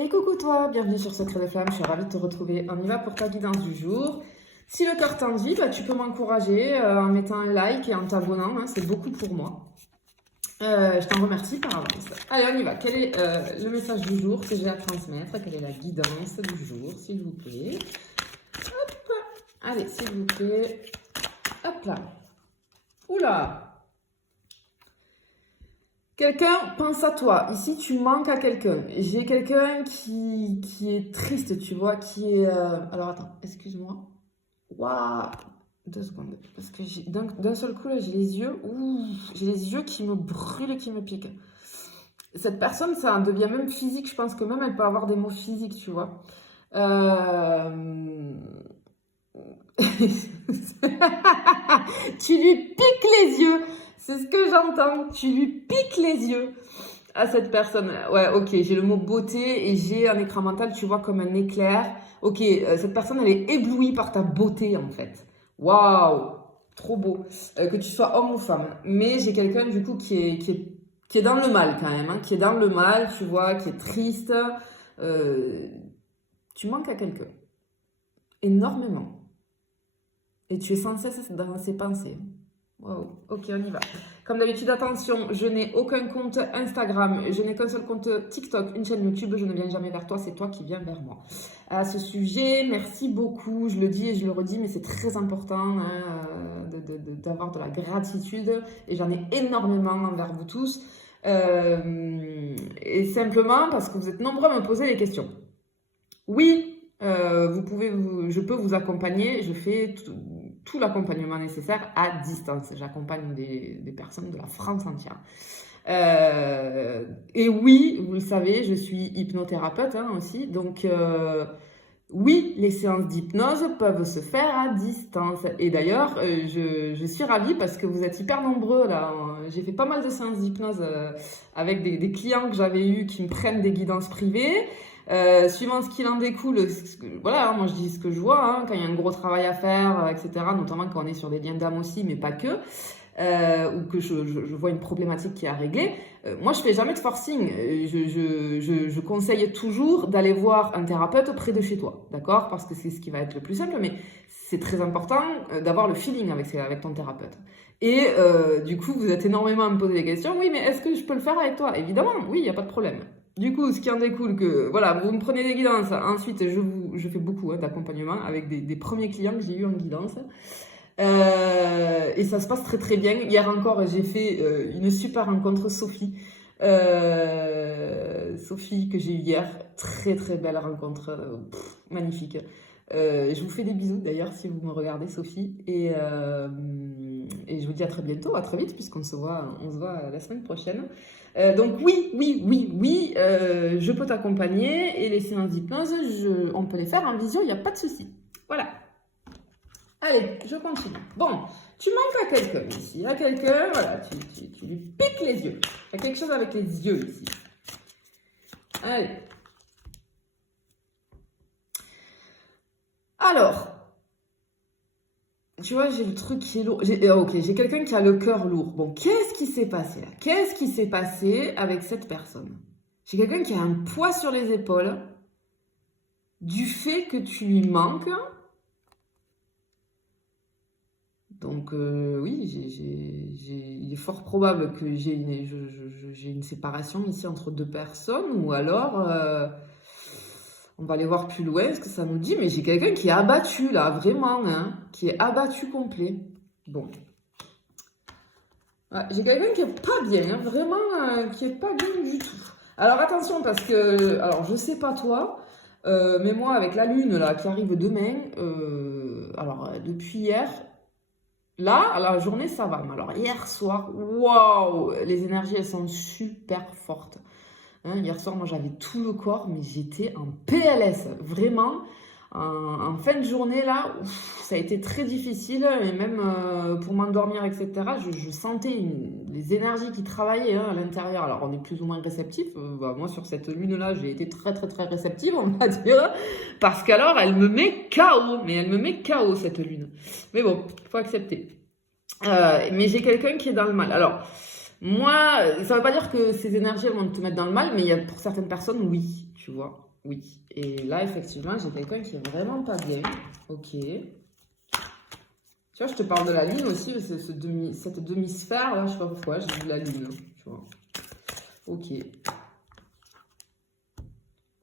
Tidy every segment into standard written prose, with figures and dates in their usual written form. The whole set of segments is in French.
Et coucou toi, bienvenue sur Secret des Flammes, je suis ravie de te retrouver. On y va pour ta guidance du jour. Si le cœur t'en dit, tu peux m'encourager en mettant un like et en t'abonnant, c'est beaucoup pour moi. Je t'en remercie par avance. Allez, on y va. Quel est le message du jour que j'ai à transmettre? Quelle est la guidance du jour, s'il vous plaît? Hop. Allez, s'il vous plaît. Hop là. Oula! Quelqu'un pense à toi. Ici, tu manques à quelqu'un. J'ai quelqu'un qui est triste, tu vois, qui est... Alors, attends, excuse-moi. Waouh! 2 secondes. Parce que d'un seul coup, là, j'ai les yeux... Ouh, j'ai les yeux qui me brûlent, qui me piquent. Cette personne, ça devient même physique. Je pense que même elle peut avoir des mots physiques, tu vois. Tu lui piques les yeux. C'est ce que j'entends. Tu lui piques les yeux à cette personne. Ouais, ok, j'ai le mot beauté et j'ai un écran mental, tu vois, comme un éclair. Ok, cette personne, elle est éblouie par ta beauté, en fait. Waouh, trop beau. Que tu sois homme ou femme. Mais j'ai quelqu'un, du coup, qui est dans le mal, quand même. Qui est dans le mal, tu vois, qui est triste. Tu manques à quelqu'un. Énormément. Et tu es sans cesse dans ses pensées. Wow. Ok, on y va. Comme d'habitude, attention, je n'ai aucun compte Instagram, je n'ai qu'un seul compte TikTok, une chaîne YouTube, je ne viens jamais vers toi, c'est toi qui viens vers moi. À ce sujet, merci beaucoup, je le dis et je le redis, mais c'est très important d'avoir de la gratitude et j'en ai énormément envers vous tous. Et simplement parce que vous êtes nombreux à me poser des questions. Oui, je peux vous accompagner, je fais tout l'accompagnement nécessaire à distance. J'accompagne des personnes de la France entière. Et oui, vous le savez, je suis hypnothérapeute aussi. Donc, oui, les séances d'hypnose peuvent se faire à distance. Et d'ailleurs, je suis ravie parce que vous êtes hyper nombreux là. J'ai fait pas mal de séances d'hypnose avec des clients que j'avais eus qui me prennent des guidances privées. Suivant ce qu'il en découle, voilà, moi je dis ce que je vois, quand il y a un gros travail à faire, etc., notamment quand on est sur des liens d'âme aussi, mais pas que, ou que je vois une problématique qui est à régler, moi je fais jamais de forcing, je conseille toujours d'aller voir un thérapeute près de chez toi, d'accord? Parce que c'est ce qui va être le plus simple, mais c'est très important d'avoir le feeling avec ton thérapeute. Et du coup, vous êtes énormément à me poser des questions, oui, mais est-ce que je peux le faire avec toi? Évidemment, oui, il n'y a pas de problème. Du coup, ce qui en découle que, voilà, vous me prenez des guidances. Ensuite, je fais beaucoup d'accompagnement avec des premiers clients que j'ai eu en guidance. Et ça se passe très très bien. Hier encore, j'ai fait une super rencontre, Sophie. Sophie que j'ai eue hier. Très très belle rencontre. Magnifique. Je vous fais des bisous d'ailleurs si vous me regardez, Sophie. Et je vous dis à très bientôt, à très vite, puisqu'on se voit la semaine prochaine. Donc oui, je peux t'accompagner et les séances d'hypnose, on peut les faire en visio, il n'y a pas de souci. Voilà. Allez, je continue. Bon, tu manques à quelqu'un ici. À quelqu'un, voilà, tu lui piques les yeux. Il y a quelque chose avec les yeux ici. Allez. Alors, tu vois, j'ai le truc qui est lourd. J'ai quelqu'un qui a le cœur lourd. Bon, qu'est-ce qui s'est passé là? Qu'est-ce qui s'est passé avec cette personne? J'ai quelqu'un qui a un poids sur les épaules du fait que tu lui manques. Donc, oui, il est fort probable que j'ai une séparation ici entre deux personnes ou alors... on va aller voir plus loin ce que ça nous dit, mais j'ai quelqu'un qui est abattu là, vraiment, qui est abattu complet. Bon. Ouais, j'ai quelqu'un qui est pas bien, vraiment, qui est pas bien du tout. Alors attention, parce que, alors je sais pas toi, mais moi avec la lune là qui arrive demain, alors depuis hier, là, la journée ça va, mais alors hier soir, waouh, les énergies elles sont super fortes. Hier soir, moi j'avais tout le corps, mais j'étais en PLS, vraiment. En fin de journée, là, ça a été très difficile, et même pour m'endormir, etc., je sentais les énergies qui travaillaient à l'intérieur. Alors, on est plus ou moins réceptif. Moi, sur cette lune-là, j'ai été très, très, très réceptive, on va dire, parce qu'alors, elle me met KO. Mais elle me met KO, cette lune. Mais bon, il faut accepter. Mais j'ai quelqu'un qui est dans le mal. Alors... moi, ça ne veut pas dire que ces énergies elles vont te mettre dans le mal, mais il y a pour certaines personnes, oui, tu vois. Oui. Et là, effectivement, j'ai quelqu'un qui est vraiment pas bien. Ok. Tu vois, je te parle de la lune aussi, cette demi-sphère, là, je sais pas pourquoi, j'ai vu la lune, hein, tu vois. Ok.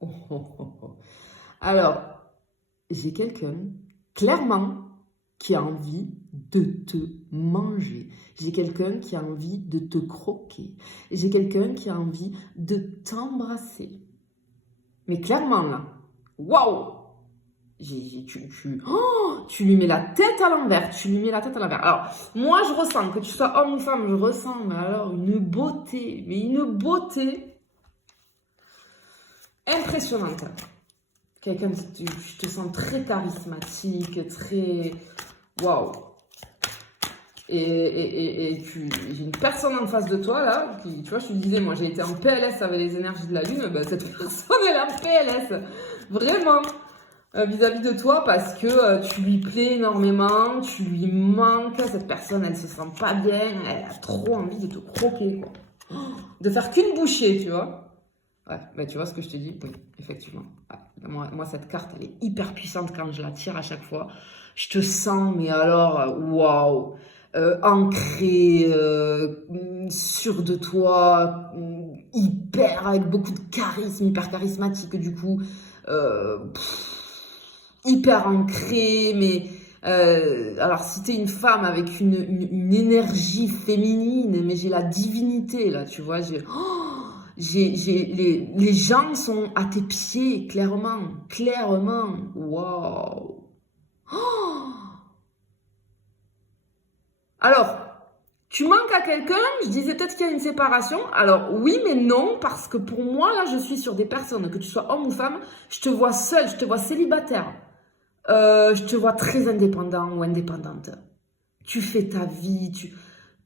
Oh, oh, oh, oh. Alors, j'ai quelqu'un, clairement, qui a envie de te manger. J'ai quelqu'un qui a envie de te croquer. J'ai quelqu'un qui a envie de t'embrasser. Mais clairement, là, waouh! Tu lui mets la tête à l'envers. Tu lui mets la tête à l'envers. Alors, moi, je ressens, que tu sois homme ou femme, je ressens, mais alors, une beauté. Mais une beauté impressionnante. Quelqu'un, je te sens très charismatique, très... Waouh! Et j'ai une personne en face de toi, là, qui, tu vois, je te disais, moi, j'ai été en PLS avec les énergies de la Lune, ben, cette personne, elle est en PLS. Vraiment. Vis-à-vis de toi, parce que tu lui plais énormément, tu lui manques, cette personne, elle se sent pas bien, elle a trop envie de te croquer, quoi. De faire qu'une bouchée, tu vois. Ouais, bah, tu vois ce que je te dis? Oui, effectivement. Ouais. Moi, cette carte, elle est hyper puissante quand je la tire à chaque fois. Je te sens, mais alors, waouh! Ancré, sûr de toi, hyper, avec beaucoup de charisme, hyper charismatique, du coup. Hyper ancré, mais... alors, si t'es une femme avec une énergie féminine, mais j'ai la divinité, là, tu vois, les gens sont à tes pieds, clairement, clairement. Waouh. Oh. Alors, tu manques à quelqu'un, je disais peut-être qu'il y a une séparation. Alors, oui, mais non, parce que pour moi, là, je suis sur des personnes, que tu sois homme ou femme, je te vois seule, je te vois célibataire. Je te vois très indépendant ou indépendante. Tu fais ta vie,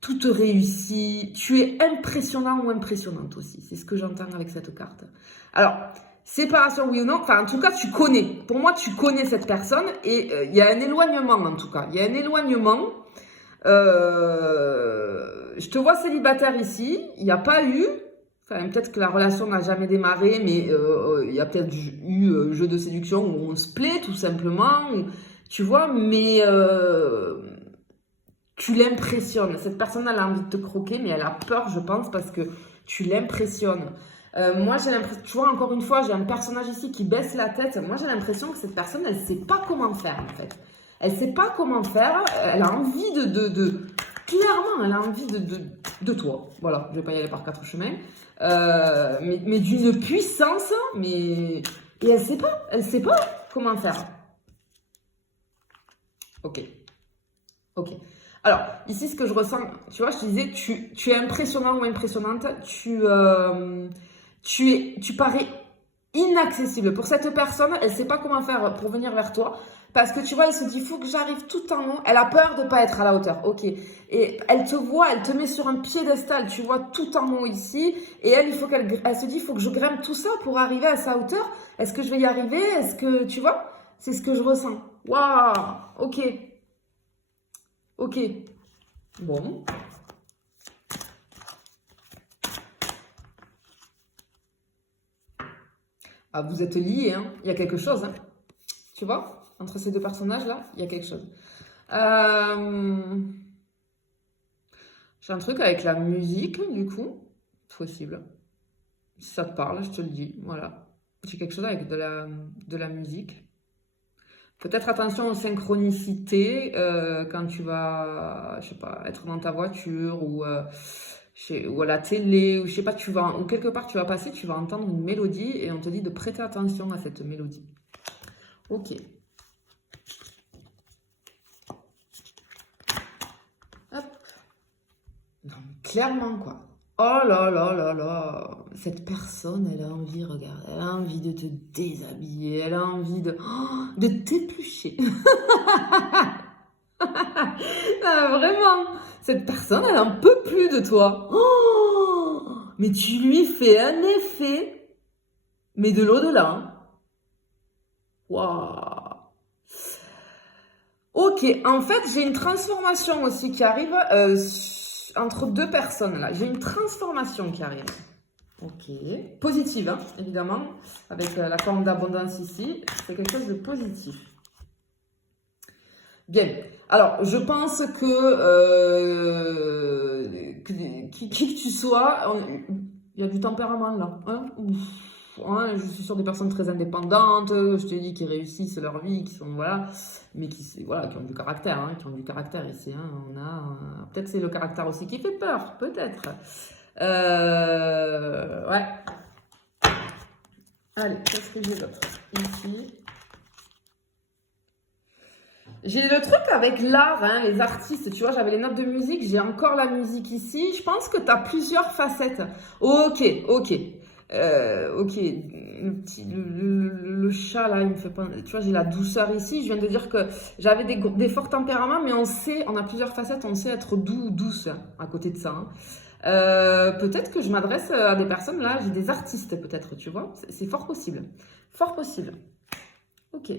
tout te réussit. Tu es impressionnant ou impressionnante aussi. C'est ce que j'entends avec cette carte. Alors, séparation, oui ou non? Enfin, en tout cas, tu connais. Pour moi, tu connais cette personne et il y a un éloignement, en tout cas. Il y a un éloignement. Je te vois célibataire ici. Il n'y a pas eu... Enfin, peut-être que la relation n'a jamais démarré, mais il y a peut-être eu jeu de séduction où on se plaît tout simplement, tu vois, mais tu l'impressionnes. Cette personne, elle a envie de te croquer, mais elle a peur, je pense, parce que tu l'impressionnes. Moi, j'ai l'impression, tu vois, encore une fois, j'ai un personnage ici qui baisse la tête. Moi, j'ai l'impression que cette personne, elle ne sait pas comment faire, en fait. Elle ne sait pas comment faire. Elle a envie clairement, elle a envie de toi. Voilà, je ne vais pas y aller par quatre chemins. Mais d'une puissance, mais... Et elle sait pas comment faire. Ok. Ok. Alors, ici, ce que je ressens, tu vois, je te disais, tu es impressionnant ou impressionnante, tu parais inaccessible. Pour cette personne, elle ne sait pas comment faire pour venir vers toi. Parce que tu vois, elle se dit, il faut que j'arrive tout en haut. Elle a peur de ne pas être à la hauteur. Ok. Et elle te voit, elle te met sur un piédestal, tu vois, tout en haut ici. Et elle, il faut elle se dit, il faut que je grimpe tout ça pour arriver à sa hauteur. Est-ce que je vais y arriver? Est-ce que, tu vois, c'est ce que je ressens. Waouh. Ok. Ok. Bon. Ah, vous êtes liés, hein. Il y a quelque chose, hein. Tu vois? Entre ces deux personnages-là, il y a quelque chose. J'ai un truc avec la musique, du coup. Possible. Si ça te parle, je te le dis. Voilà. J'ai quelque chose avec de la musique. Peut-être attention aux synchronicités quand tu vas, je sais pas, être dans ta voiture ou à la télé ou je sais pas, ou quelque part tu vas passer, tu vas entendre une mélodie et on te dit de prêter attention à cette mélodie. Ok. Hop. Non, mais clairement quoi. Oh là là là là. Cette personne, elle a envie, regarde, elle a envie de te déshabiller, elle a envie de t'éplucher. Ah, vraiment, cette personne, elle en peut plus de toi. Oh, mais tu lui fais un effet, mais de l'au-delà. Waouh. Ok, en fait, j'ai une transformation aussi qui arrive entre deux personnes là. J'ai une transformation qui arrive. Ok. Positive, hein, évidemment. Avec la forme d'abondance ici. C'est quelque chose de positif. Bien. Alors, je pense qui que tu sois, il y a du tempérament là. Hein. Ouais, je suis sur des personnes très indépendantes, je te dis, qui réussissent leur vie, qui sont, voilà, mais voilà, qui ont du caractère, hein, qui ont du caractère ici. Hein. Peut-être c'est le caractère aussi qui fait peur, peut-être. Ouais. Allez, qu'est-ce que j'ai d'autre ici? J'ai le truc avec l'art, hein, les artistes, tu vois, j'avais les notes de musique, j'ai encore la musique ici. Je pense que tu as plusieurs facettes. Ok. Ok, le chat là, il me fait pas. Tu vois, j'ai la douceur ici. Je viens de dire que j'avais des forts tempéraments, mais on a plusieurs facettes, on sait être doux ou douce hein, à côté de ça. Hein. Peut-être que je m'adresse à des personnes là, j'ai des artistes peut-être, tu vois, c'est fort possible. Fort possible. Ok.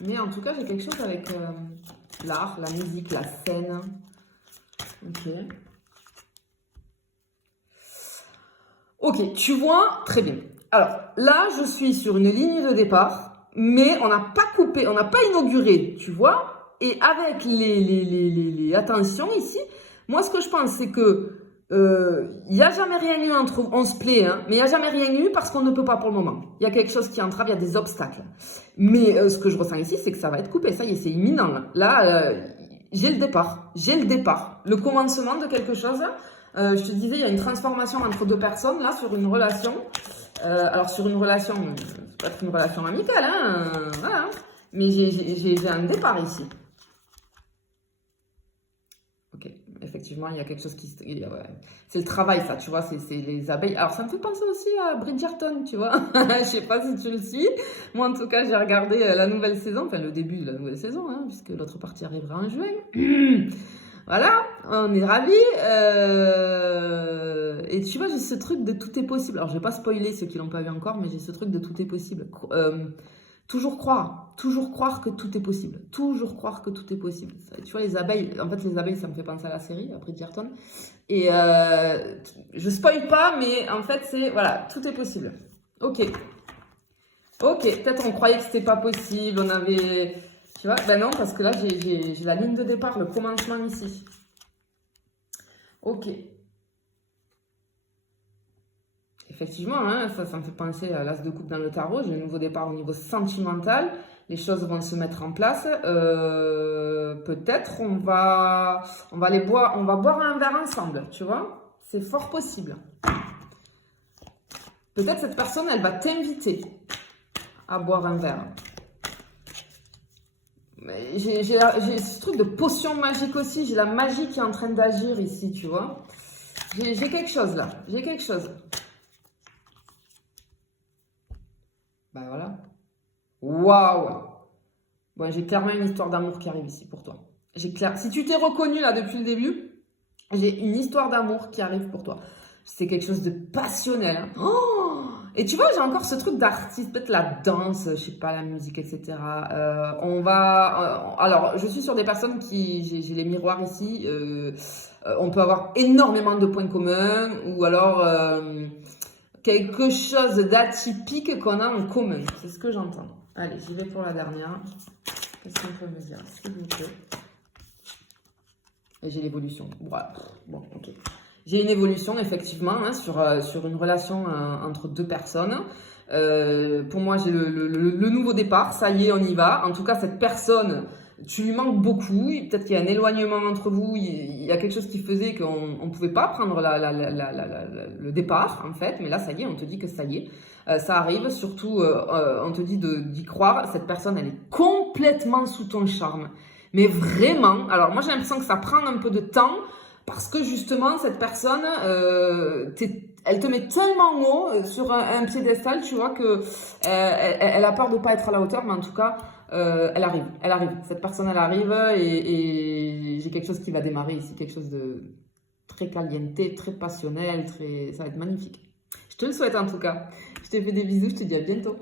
Mais en tout cas, j'ai quelque chose avec l'art, la musique, la scène. Ok. Ok, tu vois, très bien. Alors, là, je suis sur une ligne de départ, mais on n'a pas coupé, on n'a pas inauguré, tu vois. Et avec attention ici, moi, ce que je pense, c'est que il n'y a jamais rien eu entre... On se plaît, hein, mais il n'y a jamais rien eu parce qu'on ne peut pas pour le moment. Il y a quelque chose qui entrave, il y a des obstacles. Mais ce que je ressens ici, c'est que ça va être coupé. Ça y est, c'est imminent. Là, j'ai le départ. J'ai le départ. Le commencement de quelque chose. Je te disais, il y a une transformation entre deux personnes, là, sur une relation. Alors, sur une relation, c'est pas une relation amicale, hein, voilà. Mais j'ai un départ ici. Ok, effectivement, il y a quelque chose qui... Ouais. C'est le travail, ça, tu vois, c'est les abeilles. Alors, ça me fait penser aussi à Bridgerton, tu vois. Je sais pas si tu le suis. Moi, en tout cas, j'ai regardé la nouvelle saison, enfin, le début de la nouvelle saison, hein, puisque l'autre partie arrivera en juin. Voilà, on est ravis. Et tu vois, j'ai ce truc de tout est possible. Alors, je vais pas spoiler ceux qui l'ont pas vu encore, mais j'ai ce truc de tout est possible. Toujours croire que tout est possible. Toujours croire que tout est possible. Tu vois, les abeilles, en fait, les abeilles, ça me fait penser à la série, après Bridgerton. Et je spoil pas, mais en fait, c'est, voilà, tout est possible. Ok. Ok, peut-être on croyait que c'était pas possible, on avait... Tu vois, ben non, parce que là, j'ai la ligne de départ, le commencement ici. Ok. Effectivement, hein, ça me fait penser à l'as de coupe dans le tarot. J'ai un nouveau départ au niveau sentimental. Les choses vont se mettre en place. Peut-être on va boire un verre ensemble, tu vois. C'est fort possible. Peut-être cette personne, elle va t'inviter à boire un verre. J'ai ce truc de potion magique aussi. J'ai la magie qui est en train d'agir ici, tu vois. J'ai quelque chose là. J'ai quelque chose. Ben voilà. Waouh! Bon, j'ai clairement une histoire d'amour qui arrive ici pour toi. Si tu t'es reconnu là depuis le début, j'ai une histoire d'amour qui arrive pour toi. C'est quelque chose de passionnel. Hein. Oh, et tu vois, j'ai encore ce truc d'artiste, peut-être la danse, je sais pas, la musique, etc. Alors, je suis sur des personnes j'ai les miroirs ici. On peut avoir énormément de points communs ou alors quelque chose d'atypique qu'on a en commun. C'est ce que j'entends. Allez, j'y vais pour la dernière. Qu'est-ce qu'on peut me dire, s'il vous plaît? Et j'ai l'évolution. Bon, ok. J'ai une évolution, effectivement, hein, sur une relation entre deux personnes. Pour moi, j'ai le nouveau départ. Ça y est, on y va. En tout cas, cette personne, tu lui manques beaucoup. Peut-être qu'il y a un éloignement entre vous. Il y a quelque chose qui faisait qu'on ne pouvait pas prendre le départ, en fait. Mais là, ça y est, on te dit que ça y est. Ça arrive. Surtout, on te dit d'y croire. Cette personne, elle est complètement sous ton charme. Mais vraiment, alors moi j'ai l'impression que ça prend un peu de temps parce que justement cette personne, elle te met tellement haut sur un piédestal, tu vois, que elle a peur de ne pas être à la hauteur, mais en tout cas, elle arrive. Cette personne, elle arrive et j'ai quelque chose qui va démarrer ici, quelque chose de très caliente, très passionnel, ça va être magnifique. Je te le souhaite en tout cas. Je te fais des bisous, je te dis à bientôt.